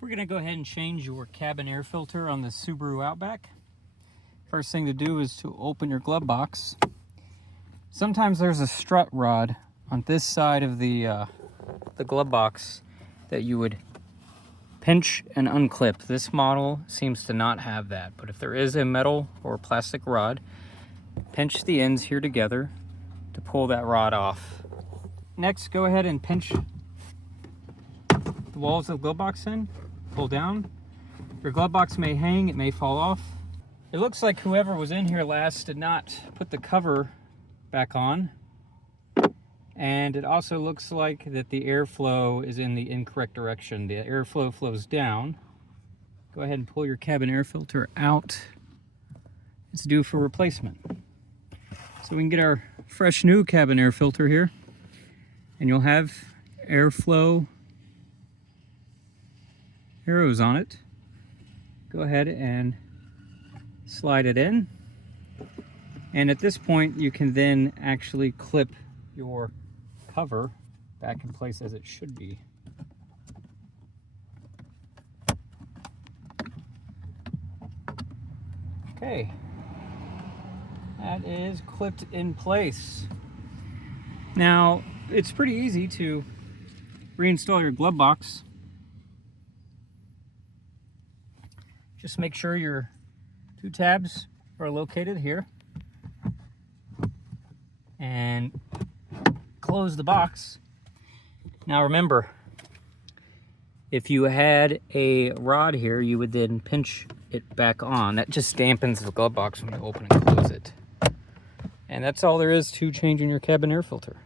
We're going to go ahead and change your cabin air filter on the Subaru Outback. First thing to do is to open your glove box. Sometimes there's a strut rod on this side of the glove box that you would pinch and unclip. This model seems to not have that, but if there is a metal or plastic rod, pinch the ends here together to pull that rod off. Next, go ahead and pinch the walls of the glove box in. Pull down. Your glove box may hang, it may fall off. It looks like whoever was in here last did not put the cover back on. And it also looks like that the airflow is in the incorrect direction. The airflow flows down. Go ahead and pull your cabin air filter out. It's due for replacement. So we can get our fresh new cabin air filter here, and you'll have airflow arrows on it. Go ahead and slide it in, and at this point you can then actually clip your cover back in place as it should be. Okay, that is clipped in place. Now it's pretty easy to reinstall your glove box. Just make sure your two tabs are located here and close the box. Now remember, if you had a rod here, you would then pinch it back on. That just dampens the glove box when you open and close it. And that's all there is to changing your cabin air filter.